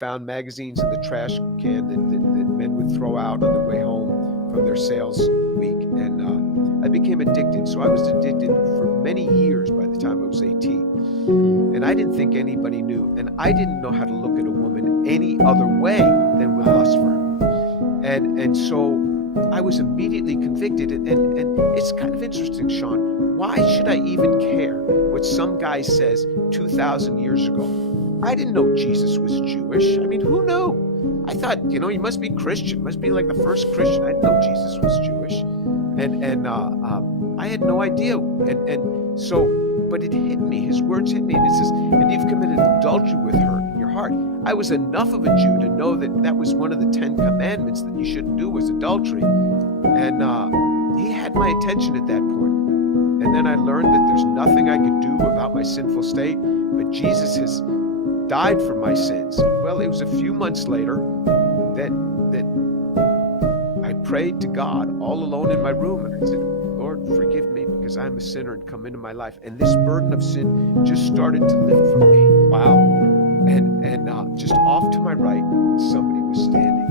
found magazines in the trash can that men would throw out on the way home from their sales week. And I became addicted. So I was addicted for many years by the time I was 18. And I didn't think anybody knew. And I didn't know how to look at a woman any other way than with lust for her. And so I was immediately convicted. And it's kind of interesting, Sean. Why should I even care what some guy says 2,000 years ago? I didn't know Jesus was Jewish. I mean, who knew? I thought, he must be Christian, must be like the first Christian. I didn't know Jesus was Jewish. And I had no idea. And so, but it hit me. His words hit me. And it says, and you've committed adultery with her in your heart. I was enough of a Jew to know that that was one of the 10 commandments that you shouldn't do was adultery. And he had my attention at that point. And then I learned that there's nothing I could do about my sinful state, but Jesus has died for my sins. Well, it was a few months later that I prayed to God all alone in my room, and I said, Lord, forgive me because I'm a sinner and come into my life. And this burden of sin just started to lift from me. Wow. And just off to my right, somebody was standing.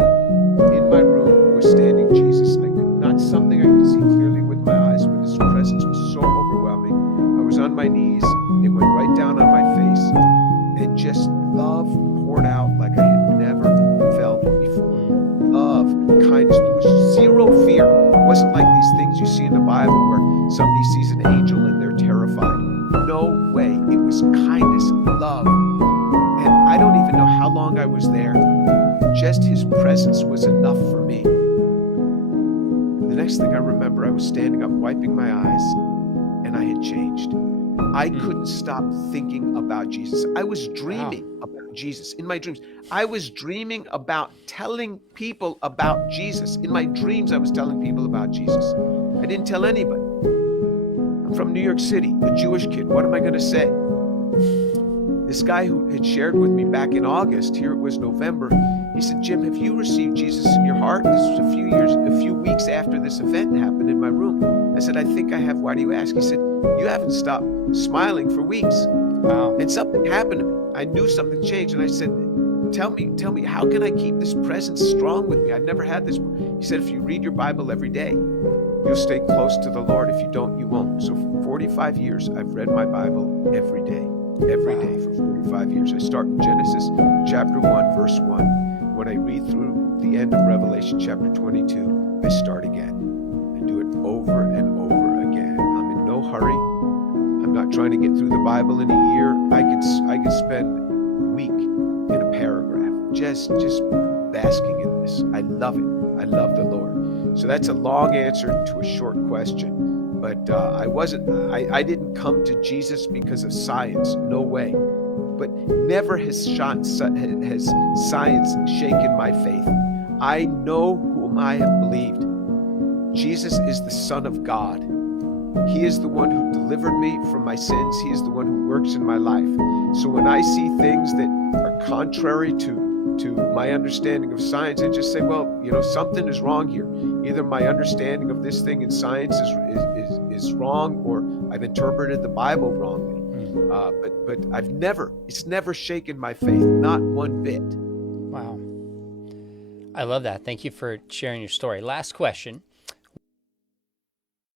In my room was standing Jesus. Not something I could see clearly with my eyes, but his presence was so overwhelming. I was on my knees. It went right down on my face. And just love poured out like I had never felt before. Love, kindness. There was zero fear. It wasn't like these things you see in the Bible where somebody sees an angel and they're terrified. No way. It was kindness, love. And I don't even know how long I was there. Just his presence was enough for me. The next thing I remember, I was standing up, wiping my eyes, and I had changed. I couldn't stop thinking about Jesus. I was dreaming about Jesus in my dreams. I was dreaming about telling people about Jesus. In my dreams, I was telling people about Jesus. I didn't tell anybody. I'm from New York City, a Jewish kid. What am I going to say? This guy who had shared with me back in August, here it was November, he said, Jim, have you received Jesus in your heart? This was a few weeks after this event happened in my room. I said, I think I have. Why do you ask? He said, you haven't stopped smiling for weeks. Wow. And something happened to me. I knew something changed. And I said, tell me, how can I keep this presence strong with me? I've never had this. He said, if you read your Bible every day, you'll stay close to the Lord. If you don't, you won't. So for 45 years, I've read my Bible every day for 45 years. I start in Genesis chapter 1, verse 1. When I read through the end of Revelation chapter 22, I start again. I do it over and over again. I'm in no hurry. I'm not trying to get through the Bible in a year. I could spend a week in a paragraph just basking in this. I love it. I love the Lord. So that's a long answer to a short question. But I didn't come to Jesus because of science. No way. But never has science shaken my faith. I know whom I have believed. Jesus is the Son of God. He is the one who delivered me from my sins. He is the one who works in my life. So when I see things that are contrary to my understanding of science, I just say, well, something is wrong here. Either my understanding of this thing in science is wrong, or I've interpreted the Bible wrongly. But it's never shaken my faith, not one bit. Wow. I love that. Thank you for sharing your story. Last question.